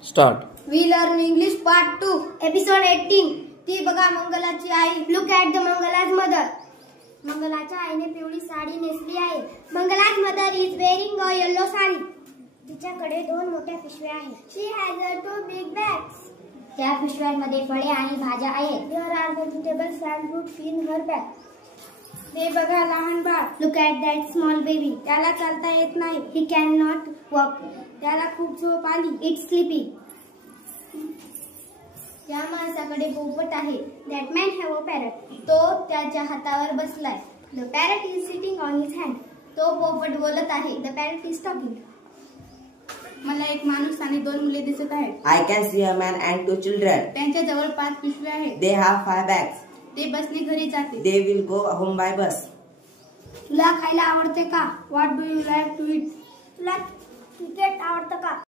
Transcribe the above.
Start. We learn English part 2, episode 18. ती बघा मंगलाची आई. Look at the Mangala's mother. मंगलाच्या आईने पिवळी साडी नेसली आहे. Mangala's mother is wearing a yellow sari. तिच्याकडे दोन मोठ्या पिशव्या आहेत. She has two big bags. त्या पिशव्यांमध्ये फळे आणि भाज्या आहेत. There are vegetables and fruits in her bag. ते बघा लहान बाळ. Look at that small baby. त्याला चालता येत नाही. He cannot walk. त्याला खूप झोप आली. It's sleepy. त्या माणसाकडे पोपट आहे. That man have a parrot. तो त्याच्या हातावर बसलाय. The parrot is sitting on his hand. तो पोपट बोलत आहे. The parrot is talking. मला एक माणूस आणि दोन मुले दिसत आहेत. I can see a man and two children. त्यांच्या जवळ 5 पिशव्या आहेत. They have 5 bags. ते बसने घरी जाते. They will go home by bus. तुला खायला आवडते का? What do you like to eat? तुला क्रिकेट आवडतं का?